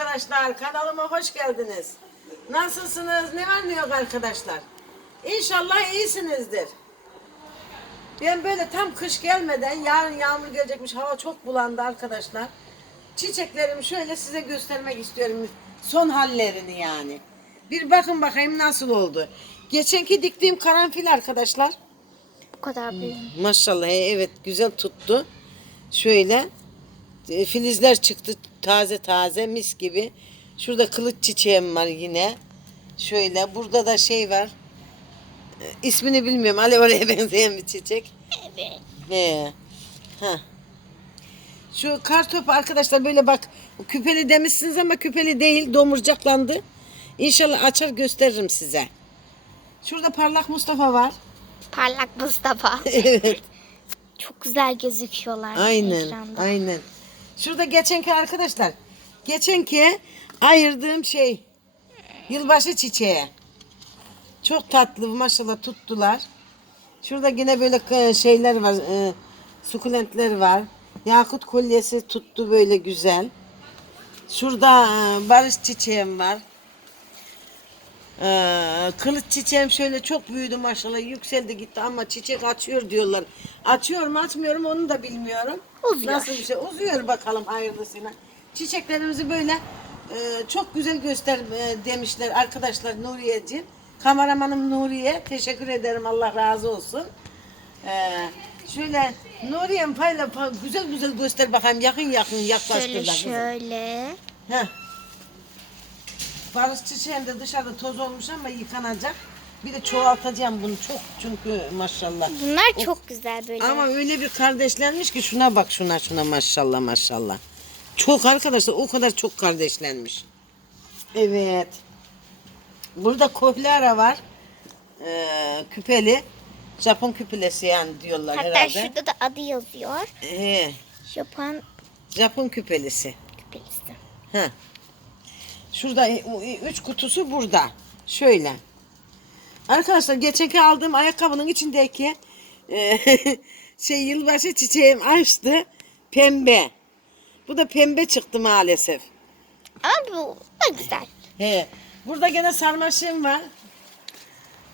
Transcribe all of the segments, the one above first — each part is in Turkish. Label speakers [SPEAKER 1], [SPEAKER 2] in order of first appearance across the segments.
[SPEAKER 1] arkadaşlar. Kanalıma hoş geldiniz. Nasılsınız? Ne var ne yok arkadaşlar? İnşallah iyisinizdir. Ben böyle tam kış gelmeden yarın yağmur gelecekmiş. Hava çok bulandı arkadaşlar. Çiçeklerimi şöyle size göstermek istiyorum. Son hallerini yani. Bir bakın bakayım nasıl oldu. Geçenki diktiğim karanfil arkadaşlar. Bu kadar büyük. Maşallah evet güzel tuttu. Şöyle filizler çıktı taze taze mis gibi. Şurada kılıç çiçeğim var yine. Şöyle burada da şey var. E, ismini bilmiyorum. Alev oraya benzeyen bir çiçek. Evet. He. Ha. Şu kartopu arkadaşlar böyle bak küpeli demişsiniz ama küpeli değil domurcaklandı. İnşallah açar gösteririm size. Şurada parlak Mustafa var. Parlak Mustafa. evet. Çok güzel gözüküyorlar Aynen, ekranda. aynen. Şurada geçenki arkadaşlar, geçenki ayırdığım şey, yılbaşı çiçeği. Çok tatlı, maşallah tuttular. Şurada yine böyle şeyler var, e, sukulentler var. Yakut kolyesi tuttu böyle güzel. Şurada e, barış çiçeğim var. Ee, kılıç çiçeğim şöyle çok büyüdü maşallah yükseldi gitti ama çiçek açıyor diyorlar. Açıyor mu açmıyor mu onu da bilmiyorum. Uzuyor. Nasıl bir şey uzuyor bakalım hayırlısıyla. Çiçeklerimizi böyle e, çok güzel göster e, demişler arkadaşlar Nuriye'ciğim. Kameramanım Nuriye teşekkür ederim Allah razı olsun. Ee, şöyle Nuriye'm payla pa- güzel güzel göster bakayım yakın yakın Şöyle yaklaştırlar kızım. şöyle. Heh. Barış çiçeğim de dışarıda toz olmuş ama yıkanacak. Bir de çoğaltacağım bunu çok çünkü maşallah. Bunlar çok güzel böyle. Ama öyle bir kardeşlenmiş ki şuna bak şuna şuna maşallah maşallah. Çok arkadaşlar o kadar çok kardeşlenmiş. Evet. Burada kohlara var. Ee, küpeli. Japon küpelesi yani diyorlar Hatta herhalde. şurada da adı yazıyor. Ee, Japon Japon küpelisi. küpelisi. Ha. Şurada üç kutusu burada. Şöyle. Arkadaşlar geçenki aldığım ayakkabının içindeki e, şey yılbaşı çiçeğim açtı. Pembe. Bu da pembe çıktı maalesef. Ama bu da güzel. He. Burada gene sarmaşığım var.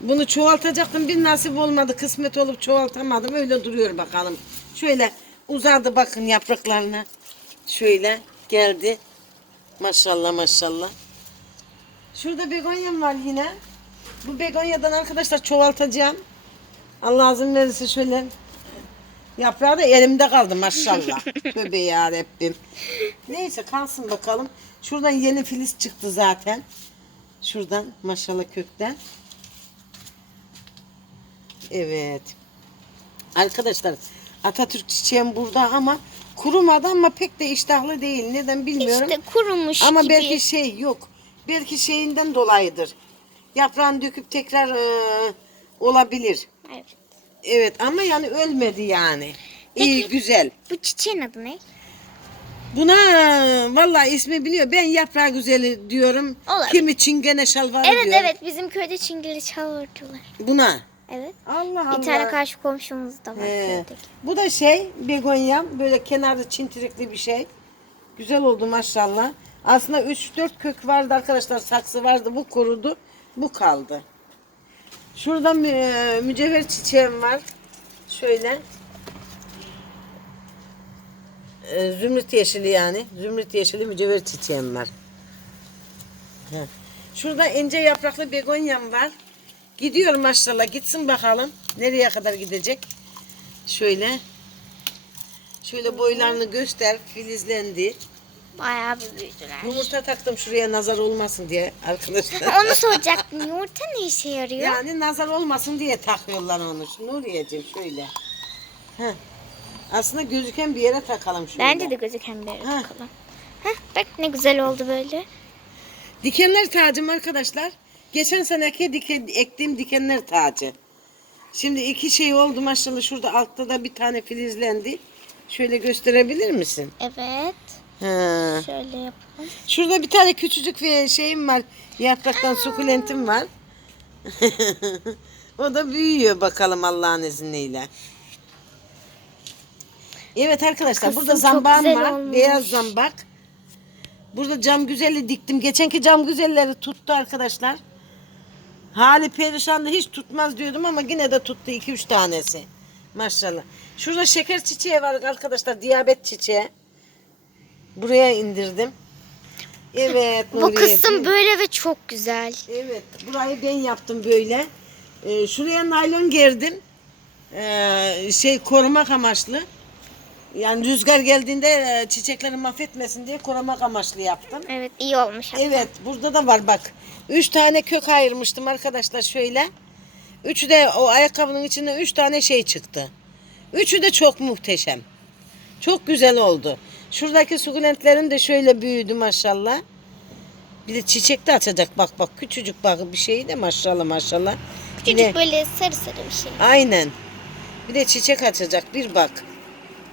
[SPEAKER 1] Bunu çoğaltacaktım. Bir nasip olmadı. Kısmet olup çoğaltamadım. Öyle duruyor bakalım. Şöyle uzadı bakın yapraklarına. Şöyle geldi. Maşallah maşallah. Şurada begonyam var yine. Bu begonyadan arkadaşlar çoğaltacağım. Allah izin verirse şöyle. Yaprağı da elimde kaldı maşallah. Tövbe yarabbim. Neyse kalsın bakalım. Şuradan yeni filiz çıktı zaten. Şuradan maşallah kökten. Evet. Arkadaşlar Atatürk çiçeğim burada ama kurumadı ama pek de iştahlı değil. Neden bilmiyorum. İşte kurumuş ama gibi. belki şey yok. Belki şeyinden dolayıdır. Yaprağını döküp tekrar e, olabilir. Evet. Evet ama yani ölmedi yani. İyi Peki. güzel. Bu çiçeğin adı ne? Buna vallahi ismi biliyor. Ben yaprağı güzeli diyorum. Olabilir. Kimi çingene şalvarı Evet diyor. evet bizim köyde çingili çalıyorlar. Buna. Evet. Allah Allah. Bir tane karşı komşumuz da var köydeki. Bu da şey begonya böyle kenarda çintirikli bir şey. Güzel oldu maşallah. Aslında 3-4 kök vardı arkadaşlar saksı vardı bu kurudu bu kaldı. Şurada mü- mücevher çiçeğim var. Şöyle. Ee, Zümrüt yeşili yani. Zümrüt yeşili mücevher çiçeğim var. Heh. Şurada ince yapraklı begonyam var. Gidiyor maşallah. Gitsin bakalım. Nereye kadar gidecek? Şöyle. Şöyle boylarını göster. Filizlendi. Bayağı bir büyüdüler. Yumurta taktım şuraya nazar olmasın diye arkadaşlar. Onu soracaktım. Yumurta ne işe yarıyor? yani nazar olmasın diye takıyorlar onu. Nuriyeciğim şöyle. Heh. Aslında gözüken bir yere takalım şöyle. Bence de gözüken bir yere Ha. takalım. Heh, bak ne güzel oldu böyle. Dikenler tacım arkadaşlar. Geçen seneki dike, ektiğim dikenler tacı. Şimdi iki şey oldu maşallah. Şurada altta da bir tane filizlendi. Şöyle gösterebilir misin? Evet. Ha. Şöyle yapalım. Şurada bir tane küçücük bir şeyim var. Yapraktan sukulentim var. o da büyüyor bakalım Allah'ın izniyle. Evet arkadaşlar Kızım burada zambağım var. olmuş. Beyaz zambak. Burada cam güzeli diktim. Geçenki cam güzelleri tuttu arkadaşlar. Hali perişandı hiç tutmaz diyordum ama yine de tuttu 2-3 tanesi. Maşallah. Şurada şeker çiçeği var arkadaşlar. Diyabet çiçeği. Buraya indirdim. Evet. Bu Nuriyeciğim. kısım böyle ve çok güzel. Evet, burayı ben yaptım böyle. Ee, şuraya naylon gerdim. Ee, şey korumak amaçlı. Yani rüzgar geldiğinde e, çiçekleri mahvetmesin diye korumak amaçlı yaptım. Evet iyi olmuş. hatta. Evet, burada da var bak. Üç tane kök ayırmıştım arkadaşlar şöyle. Üçü de o ayakkabının içinde üç tane şey çıktı. Üçü de çok muhteşem. Çok güzel oldu. Şuradaki sukulentlerim de şöyle büyüdü maşallah. Bir de çiçek de açacak bak bak küçücük bak bir şey de maşallah maşallah. Küçücük Yine- böyle sarı sarı bir şey. Aynen. Bir de çiçek açacak bir bak.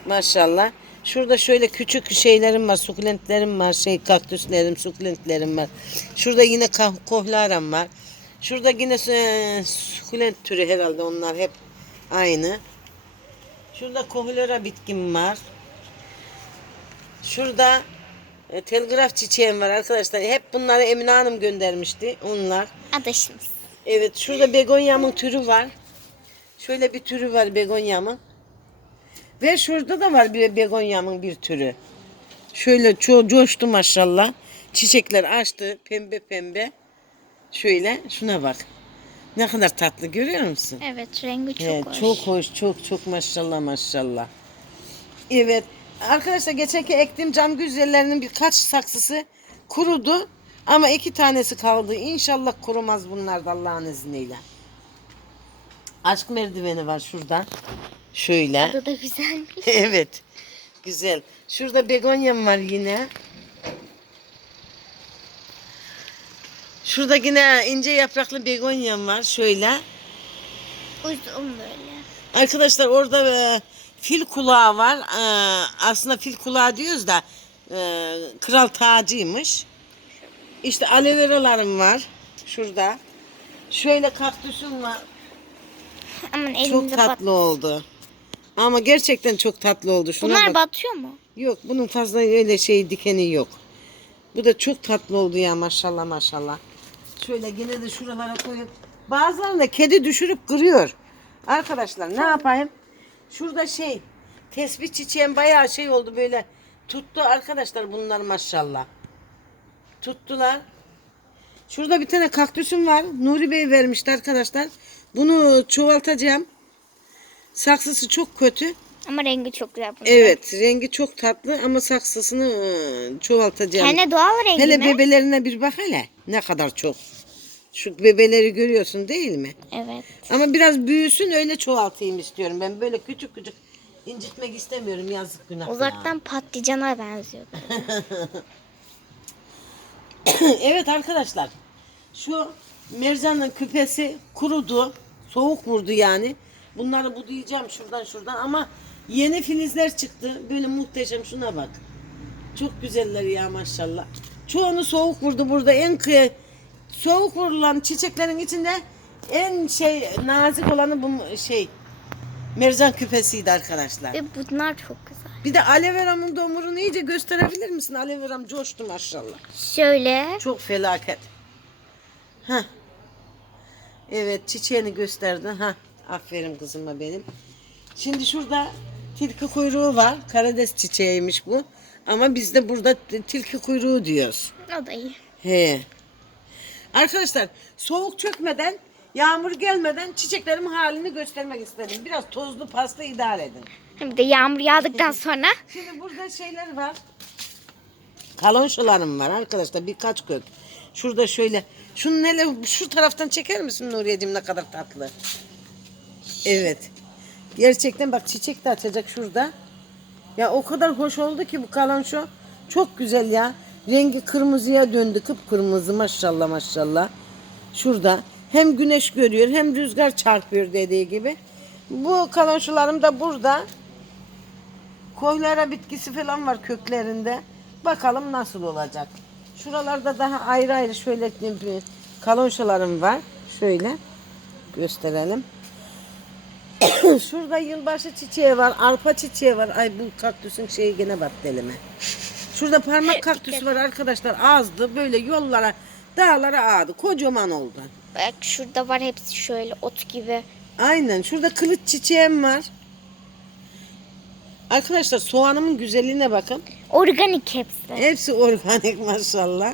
[SPEAKER 1] Maşallah. Şurada şöyle küçük şeylerim var, sukulentlerim var, şey kaktüslerim, sukulentlerim var. Şurada yine kohlaram var. Şurada yine e, sukulent türü herhalde onlar hep aynı. Şurada kohlora bitkim var. Şurada e, telgraf çiçeğim var arkadaşlar. Hep bunları Emine Hanım göndermişti. Onlar. Adaşımız. Evet şurada begonyamın türü var. Şöyle bir türü var begonyamın. Ve şurada da var bir begonyamın bir türü. Şöyle ço coştu maşallah. Çiçekler açtı pembe pembe. Şöyle şuna bak. Ne kadar tatlı görüyor musun? Evet rengi çok Evet, hoş. çok hoş, çok çok maşallah maşallah. Evet, arkadaşlar geçenki ektiğim cam güzellerinin birkaç saksısı kurudu. Ama iki tanesi kaldı. İnşallah kurumaz bunlar da Allah'ın izniyle. Aşk merdiveni var şurada. Şöyle. Adı da güzelmiş. evet. Güzel. Şurada begonyam var yine. Şurada yine ince yapraklı begonyam var. Şöyle. Uzun böyle. Arkadaşlar orada e, fil kulağı var. E, aslında fil kulağı diyoruz da e, kral tacıymış. İşte aloe veralarım var. Şurada. Şöyle kaktüsüm var. Aman Çok tatlı oldu. Ama gerçekten çok tatlı oldu. Şuna Bunlar bak. batıyor mu? Yok bunun fazla öyle şey dikeni yok. Bu da çok tatlı oldu ya maşallah maşallah. Şöyle yine de şuralara koyup bazılarında kedi düşürüp kırıyor. Arkadaşlar ne yapayım? Şurada şey tespih çiçeğim bayağı şey oldu böyle tuttu arkadaşlar bunlar maşallah. Tuttular. Şurada bir tane kaktüsüm var. Nuri Bey vermişti arkadaşlar. Bunu çoğaltacağım. Saksısı çok kötü. Ama rengi çok güzel. bunun. Evet rengi çok tatlı ama saksısını e, çoğaltacağım. Kendi doğal rengi hele mi? bebelerine bir bak hele. Ne kadar çok. Şu bebeleri görüyorsun değil mi? Evet. Ama biraz büyüsün öyle çoğaltayım istiyorum. Ben böyle küçük küçük incitmek istemiyorum yazık günah. ya. Uzaktan patlıcana benziyor. evet arkadaşlar. Şu mercanın küpesi kurudu. Soğuk vurdu yani. Bunları budayacağım şuradan şuradan ama yeni filizler çıktı. Böyle muhteşem şuna bak. Çok güzeller ya maşallah. Çoğunu soğuk vurdu burada. En kıya soğuk vurulan çiçeklerin içinde en şey nazik olanı bu şey mercan küpesiydi arkadaşlar. Ve bunlar çok güzel. Bir de aloe veramın domurunu iyice gösterebilir misin? Aloe veram coştu maşallah. Şöyle. Çok felaket. Ha. Evet çiçeğini gösterdi. Ha. Aferin kızıma benim. Şimdi şurada tilki kuyruğu var. Karades çiçeğiymiş bu. Ama biz de burada tilki kuyruğu diyoruz. O da iyi. He. Arkadaşlar soğuk çökmeden, yağmur gelmeden çiçeklerimin halini göstermek istedim. Biraz tozlu pasta idare edin. Bir de yağmur yağdıktan sonra Şimdi burada şeyler var. Kalonşolarım var arkadaşlar birkaç kök. Şurada şöyle. Şunu hele şu taraftan çeker misin Nuriye'cim ne kadar tatlı. Evet. Gerçekten bak çiçek de açacak şurada. Ya o kadar hoş oldu ki bu kalonşo. Çok güzel ya. Rengi kırmızıya döndü. Kıpkırmızı maşallah maşallah. Şurada. Hem güneş görüyor hem rüzgar çarpıyor dediği gibi. Bu kalonşolarım da burada. Koylara bitkisi falan var köklerinde. Bakalım nasıl olacak. Şuralarda daha ayrı ayrı şöyle kalonşalarım var. Şöyle gösterelim. Şurada yılbaşı çiçeği var, arpa çiçeği var. Ay bu kaktüsün şeyi gene battı elime. Şurada parmak kaktüsü var arkadaşlar. Azdı böyle yollara, dağlara ağdı. Kocaman oldu. Bak şurada var hepsi şöyle ot gibi. Aynen. Şurada kılıç çiçeğim var. Arkadaşlar soğanımın güzelliğine bakın. Organik hepsi. Hepsi organik maşallah.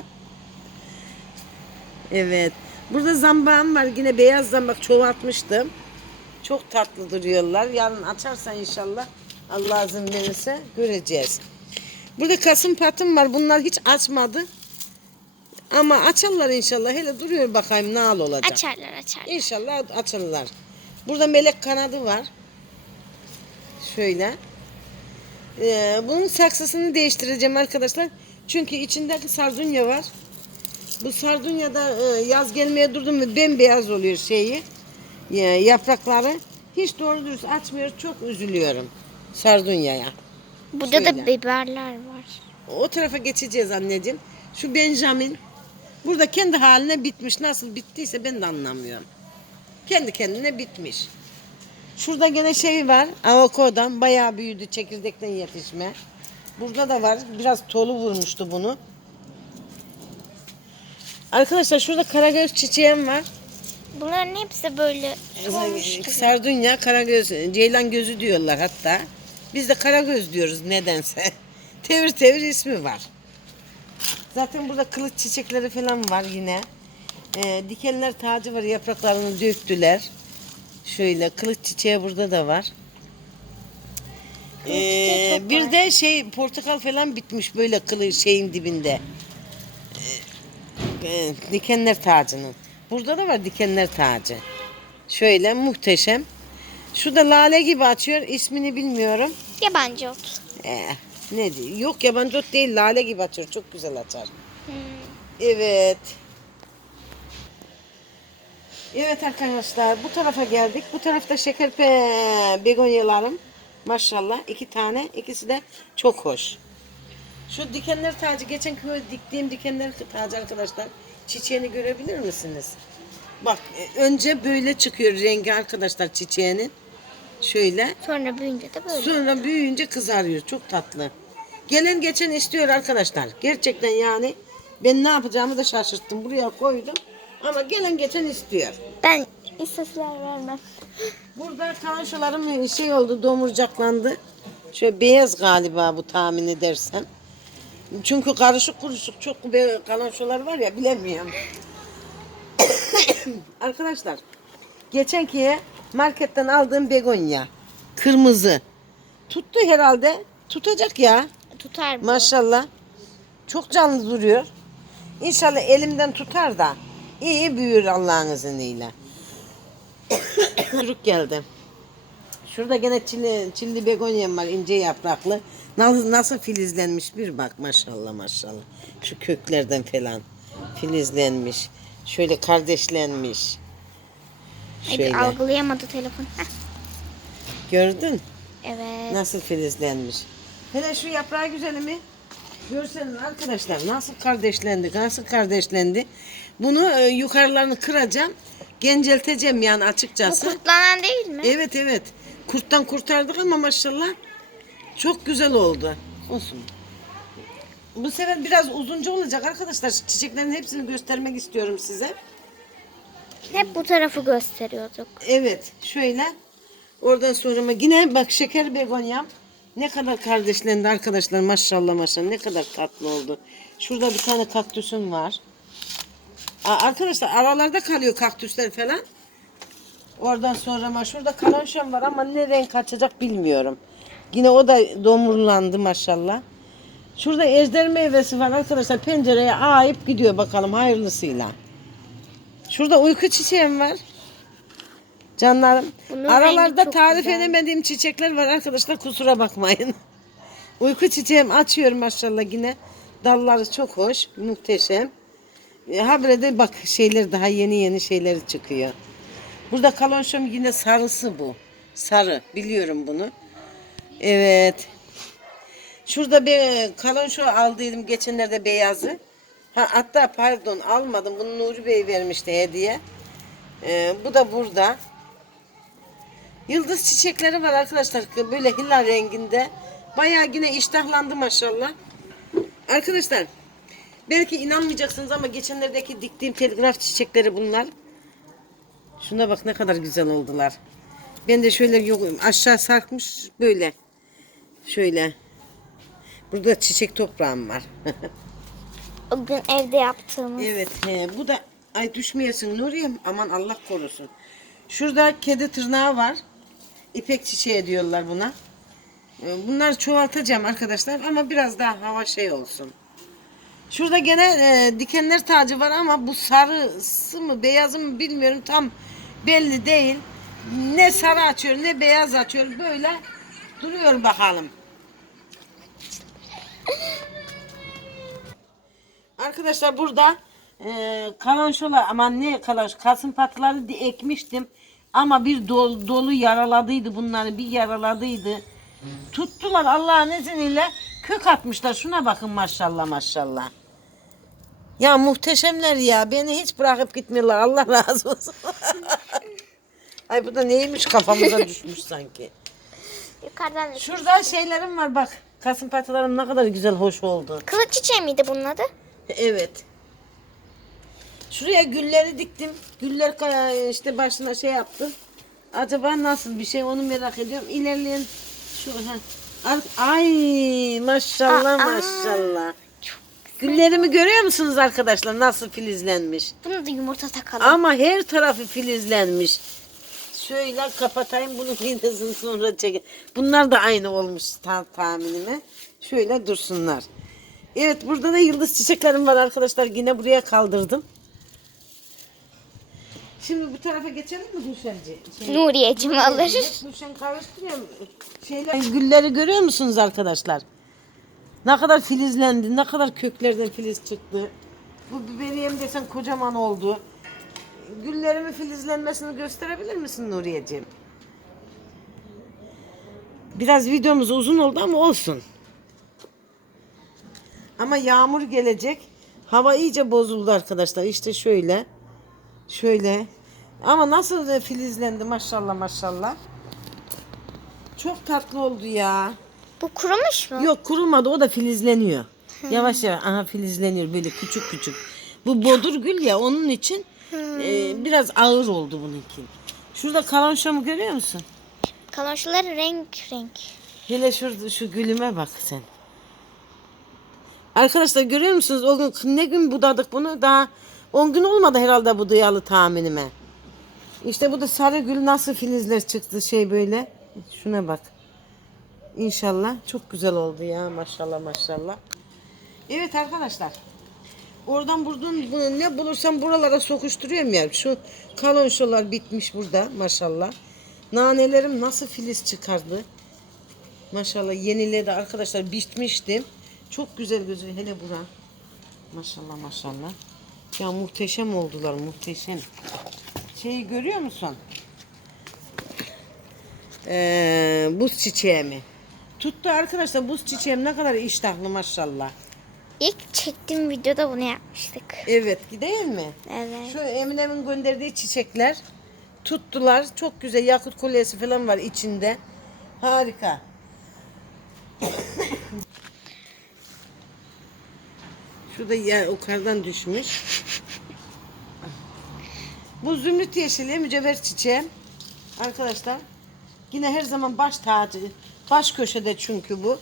[SPEAKER 1] Evet. Burada zambağım var. Yine beyaz zambak çoğaltmıştım. Çok tatlı duruyorlar. Yarın açarsa inşallah Allah izin verirse göreceğiz. Burada kasım patım var. Bunlar hiç açmadı. Ama açarlar inşallah. Hele duruyor bakayım ne hal olacak. Açarlar açarlar. İnşallah açarlar. Burada melek kanadı var. Şöyle. Ee, bunun saksısını değiştireceğim arkadaşlar. Çünkü içinde sardunya var. Bu sardunyada e, yaz gelmeye durdu mu bembeyaz oluyor şeyi. E, yaprakları. Hiç doğru dürüst açmıyor. Çok üzülüyorum sardunyaya. Burada Şöyle. da biberler var. O tarafa geçeceğiz anneciğim. Şu Benjamin burada kendi haline bitmiş. Nasıl bittiyse ben de anlamıyorum. Kendi kendine bitmiş. Şurada gene şey var. Avokadodan bayağı büyüdü çekirdekten yetişme. Burada da var. Biraz tolu vurmuştu bunu. Arkadaşlar şurada karagöz çiçeğim var. Bunların hepsi böyle solmuş gibi. Sardunya, karagöz, ceylan gözü diyorlar hatta. Biz de karagöz diyoruz nedense. tevir tevir ismi var. Zaten burada kılıç çiçekleri falan var yine. Ee, dikenler tacı var yapraklarını döktüler. Şöyle kılıç çiçeği burada da var. Ee, çok bir var. de şey portakal falan bitmiş böyle kılı şeyin dibinde. Ee, e, dikenler tacının. Burada da var dikenler tacı. Şöyle muhteşem. Şu da lale gibi açıyor. ismini bilmiyorum. Yabancı ot. Ee, ne diyor? Yok yabancı ot değil lale gibi açıyor. Çok güzel açar. Hmm. Evet. Evet arkadaşlar bu tarafa geldik. Bu tarafta şekerpe begonyalarım. Maşallah iki tane. ikisi de çok hoş. Şu dikenler tacı geçen köye diktiğim dikenler tacı arkadaşlar. Çiçeğini görebilir misiniz? Bak e, önce böyle çıkıyor rengi arkadaşlar çiçeğinin. Şöyle. Sonra büyüyünce de böyle. Sonra büyüyünce kızarıyor. Çok tatlı. Gelen geçen istiyor arkadaşlar. Gerçekten yani ben ne yapacağımı da şaşırttım. Buraya koydum. Ama gelen geçen istiyor. Ben istasyonlar vermem. Burada kalanşolarım şey oldu domurcaklandı. Şöyle beyaz galiba bu tahmin edersem. Çünkü karışık kuruşuk çok kalanşolar var ya bilemiyorum. Arkadaşlar geçenkiye marketten aldığım begonya kırmızı. Tuttu herhalde tutacak ya. Tutar bu. maşallah. Çok canlı duruyor. İnşallah elimden tutar da iyi büyür Allah'ın izniyle. Çocuk geldi şurada gene çilli, çilli begonyam var ince yapraklı nasıl, nasıl filizlenmiş bir bak maşallah maşallah şu köklerden falan filizlenmiş şöyle kardeşlenmiş şöyle algılayamadı telefon. Heh, gördün Evet. Nasıl filizlenmiş. Hele şu yaprağı güzeli mi? Görsenin arkadaşlar nasıl kardeşlendi, nasıl kardeşlendi. Bunu e, yukarılarını kıracağım. Gencelteceğim yani Bu açıkçası. kurtlanan değil mi? Evet evet. Kurttan kurtardık ama maşallah çok güzel oldu. Olsun. Bu sefer biraz uzunca olacak arkadaşlar. Çiçeklerin hepsini göstermek istiyorum size. Hep bu tarafı gösteriyorduk. Evet şöyle. Oradan sonra ama yine bak şeker begonyam. Ne kadar kardeşlendi arkadaşlar maşallah maşallah ne kadar tatlı oldu. Şurada bir tane kaktüsüm var. Aa, arkadaşlar aralarda kalıyor kaktüsler falan. Oradan sonra ama şurada kalanşam var ama ne renk açacak bilmiyorum. Yine o da domurlandı maşallah. Şurada ejder meyvesi var arkadaşlar pencereye ayıp gidiyor bakalım hayırlısıyla. Şurada uyku çiçeğim var. Canlarım. Bunun Aralarda tarif güzel. edemediğim çiçekler var arkadaşlar kusura bakmayın. Uyku çiçeğim açıyor maşallah yine. Dalları çok hoş, muhteşem. E, habire de bak şeyler daha yeni yeni şeyleri çıkıyor. Burada kalonşom yine sarısı bu. Sarı biliyorum bunu. Evet. Şurada bir kalonşo aldıydım geçenlerde beyazı. Ha, hatta pardon almadım. Bunu Nuri Bey vermişti hediye. Ee, bu da burada. Yıldız çiçekleri var arkadaşlar. Böyle hilal renginde. Bayağı yine iştahlandı maşallah. Arkadaşlar belki inanmayacaksınız ama geçenlerdeki diktiğim telgraf çiçekleri bunlar. Şuna bak ne kadar güzel oldular. Ben de şöyle yok aşağı sarkmış böyle. Şöyle. Burada çiçek toprağım var. O gün evde yaptığımız. evet he, bu da ay düşmeyesin Nuriye aman Allah korusun. Şurada kedi tırnağı var. İpek çiçeği diyorlar buna. Ee, Bunları çoğaltacağım arkadaşlar ama biraz daha hava şey olsun. Şurada gene e, dikenler tacı var ama bu sarısı mı beyazı mı bilmiyorum tam belli değil. Ne sarı açıyor ne beyaz açıyor böyle duruyor bakalım. Arkadaşlar burada e, kalanşola aman ne kalanş kasım patları di- ekmiştim ama bir dolu, dolu yaraladıydı bunları bir yaraladıydı. Tuttular Allah'ın izniyle kök atmışlar şuna bakın maşallah maşallah. Ya muhteşemler ya beni hiç bırakıp gitmiyorlar Allah razı olsun. Ay bu da neymiş kafamıza düşmüş sanki. Yukarıdan da. Şurada şeylerim var bak. Kasım patilerim ne kadar güzel hoş oldu. Kılıç çiçeği miydi bunun adı? Evet. Şuraya gülleri diktim. Güller işte başına şey yaptı. Acaba nasıl bir şey onu merak ediyorum. İlerleyen şu ha. Ay maşallah Aa. maşallah. Güllerimi görüyor musunuz arkadaşlar nasıl filizlenmiş? Bunu da yumurta takalım. Ama her tarafı filizlenmiş. Şöyle kapatayım bunun iğnesini sonra çekin. Bunlar da aynı olmuş ta tahminime. Şöyle dursunlar. Evet burada da yıldız çiçeklerim var arkadaşlar. Yine buraya kaldırdım. Şimdi bu tarafa geçelim mi Gülşenci? Şey, Nuriyeciğim alır. Gülşen karıştırıyor. Şeyler, gülleri görüyor musunuz arkadaşlar? Ne kadar filizlendi, ne kadar köklerden filiz çıktı. Bu biberiyem desen kocaman oldu. Güllerimin filizlenmesini gösterebilir misin Nuriyeciğim? Biraz videomuz uzun oldu ama olsun. Ama yağmur gelecek. Hava iyice bozuldu arkadaşlar. İşte şöyle. Şöyle. Ama nasıl filizlendi maşallah maşallah. Çok tatlı oldu ya. Bu kurumuş mu? Yok kurumadı o da filizleniyor. Yavaş yavaş aha filizleniyor böyle küçük küçük. Bu bodur gül ya onun için e, biraz ağır oldu bununki. Şurada kalanşamı görüyor musun? Kalonşuları renk renk. Hele şurada şu gülüme bak sen. Arkadaşlar görüyor musunuz? O gün ne gün budadık bunu? Daha 10 gün olmadı herhalde budayalı tahminime. İşte bu da sarı gül nasıl filizler çıktı şey böyle. Şuna bak. İnşallah çok güzel oldu ya maşallah maşallah. Evet arkadaşlar. Oradan buradan bu- ne bulursam buralara sokuşturuyorum ya. Şu kalonşolar bitmiş burada maşallah. Nanelerim nasıl filiz çıkardı. Maşallah yenileri arkadaşlar bitmişti. Çok güzel gözüküyor hele bura. Maşallah maşallah. Ya muhteşem oldular muhteşem. Şeyi görüyor musun? Ee, buz çiçeğimi. Tuttu arkadaşlar buz çiçeğim ne kadar iştahlı maşallah. İlk çektiğim videoda bunu yapmıştık. Evet değil mi? Evet. Şu Emine'min gönderdiği çiçekler tuttular. Çok güzel yakut kolyesi falan var içinde. Harika. Şurada ya yukarıdan düşmüş. Bu zümrüt yeşili mücevher çiçeğim. Arkadaşlar yine her zaman baş tacı. Baş köşede çünkü bu.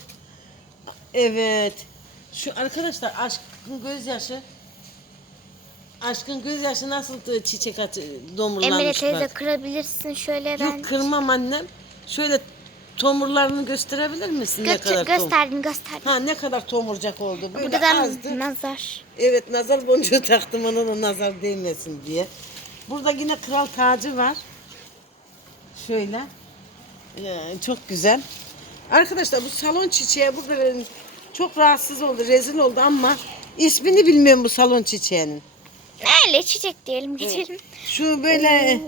[SPEAKER 1] Evet. Şu arkadaşlar aşkın gözyaşı Aşkın gözyaşı nasıl da çiçek Emine domurlanmış teyze bak. kırabilirsin şöyle ben. Yok kırmam annem. Şöyle tomurlarını gösterebilir misin ne Göster- kadar gösterdim gösterdim. Ha ne kadar tomurcak oldu. Böyle Burada da azdı. nazar. Evet nazar boncuğu taktım ona da nazar değmesin diye. Burada yine kral tacı var. Şöyle. Ee, çok güzel. Arkadaşlar bu salon çiçeği bu kadar çok rahatsız oldu, rezil oldu ama ismini bilmiyorum bu salon çiçeğinin. Öyle çiçek diyelim geçelim. Şu böyle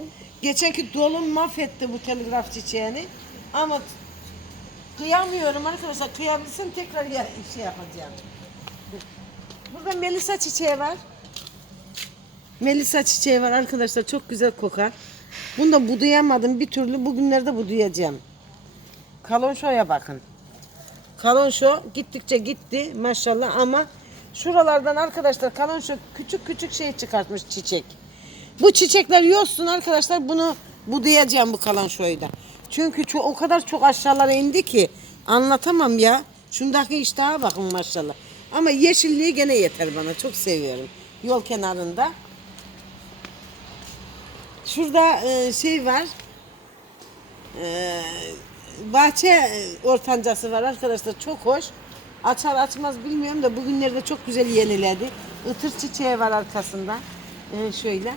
[SPEAKER 1] geçenki dolum mahvetti bu telgraf çiçeğini. Ama kıyamıyorum arkadaşlar. Kıyabilsem tekrar ya, şey yapacağım. Burada melisa çiçeği var. Melisa çiçeği var arkadaşlar. Çok güzel kokar. Bunu da budayamadım bir türlü. Bugünlerde budayacağım. Kalonşo'ya bakın. Kalonşo gittikçe gitti maşallah ama Şuralardan arkadaşlar kalan şu küçük küçük şey çıkartmış çiçek. Bu çiçekler yolsun arkadaşlar bunu budayacağım bu kalan şoyda. Çünkü ço- o kadar çok aşağılara indi ki anlatamam ya. Şundaki iştaha bakın maşallah. Ama yeşilliği gene yeter bana. Çok seviyorum. Yol kenarında. Şurada e, şey var. E, bahçe ortancası var arkadaşlar. Çok hoş. Açar açmaz bilmiyorum da bugünlerde çok güzel yeniledi. Itır çiçeği var arkasında. E, şöyle.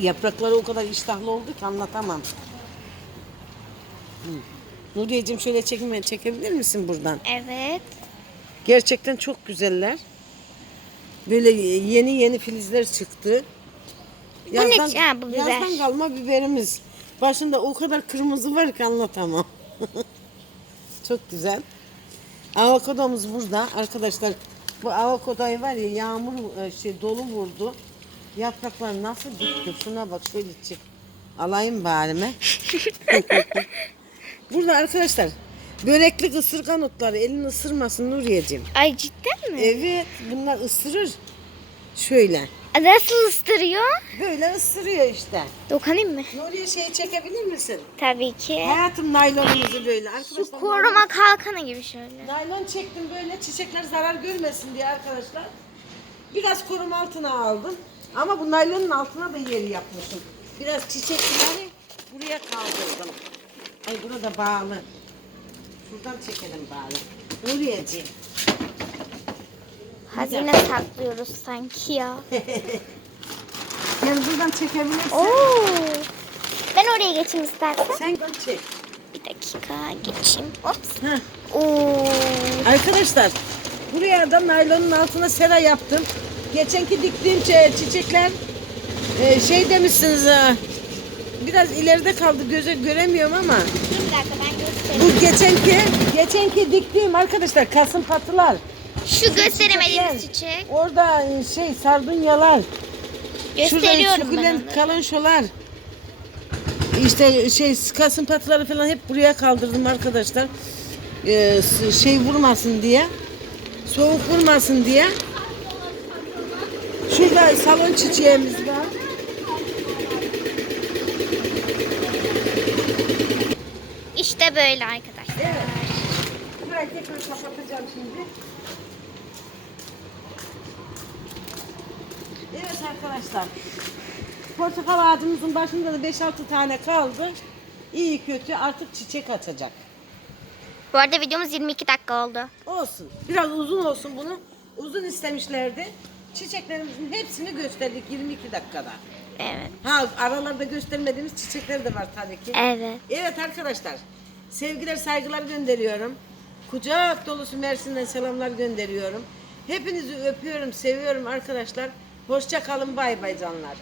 [SPEAKER 1] Yaprakları o kadar iştahlı oldu ki anlatamam. Hı. Nuriyeciğim şöyle çekme, çekebilir misin buradan? Evet. Gerçekten çok güzeller. Böyle yeni yeni filizler çıktı. Bu ne? Ha, bu biber. yazdan kalma biberimiz. Başında o kadar kırmızı var ki anlatamam. çok güzel. Avokadomuz burada. Arkadaşlar bu avokadoyu var ya yağmur e, şey dolu vurdu. Yapraklar nasıl dikti? Şuna bak şöyle çık. Alayım bari mi? burada arkadaşlar böreklik ısırgan otları elini ısırmasın Nuriyeciğim. Ay cidden mi? Evet bunlar ısırır. Şöyle. Nasıl ıstırıyor? Böyle ısırıyor işte. Dokunayım mı? Nuriye şey çekebilir misin? Tabii ki. Hayatım naylonumuzu böyle. Şu Arkadaşlar koruma kalkanı gibi şöyle. Naylon çektim böyle çiçekler zarar görmesin diye arkadaşlar. Biraz koruma altına aldım. Ama bu naylonun altına da yeri yapmışım. Biraz çiçekleri buraya kaldırdım. Ay burada bağlı. Şuradan çekelim bari. Nuriyeciğim. Hazine saklıyoruz sanki ya. Yani buradan çekebilirsin. Oo. Ben oraya geçeyim istersen. Sen buradan çek. Bir dakika geçeyim. Ops. Heh. Oo. Arkadaşlar buraya da naylonun altına sera yaptım. Geçenki diktiğim çi- çiçekler e, şey demişsiniz ha, biraz ileride kaldı göze göremiyorum ama Dur bir dakika ben göstereyim. bu geçenki geçenki diktiğim arkadaşlar kasım patılar. Şu gösteremediğimiz çiçek. Orada şey sardunyalar. Şurada Gösteriyorum ben sukulent onları. kalanşolar. İşte şey kasım patıları falan hep buraya kaldırdım arkadaşlar. Ee, şey vurmasın diye. Soğuk vurmasın diye. Şurada salon çiçeğimiz var. İşte böyle arkadaşlar. Evet. Burayı tekrar kapatacağım şimdi. Evet arkadaşlar. Portakal ağacımızın başında da 5-6 tane kaldı. İyi kötü artık çiçek açacak. Bu arada videomuz 22 dakika oldu. Olsun. Biraz uzun olsun bunu. Uzun istemişlerdi. Çiçeklerimizin hepsini gösterdik 22 dakikada. Evet. Ha aralarda göstermediğimiz çiçekler de var tabii ki. Evet. Evet arkadaşlar. Sevgiler saygılar gönderiyorum. Kucak dolusu Mersin'den selamlar gönderiyorum. Hepinizi öpüyorum, seviyorum arkadaşlar. Hoşça kalın, bay bay canlar.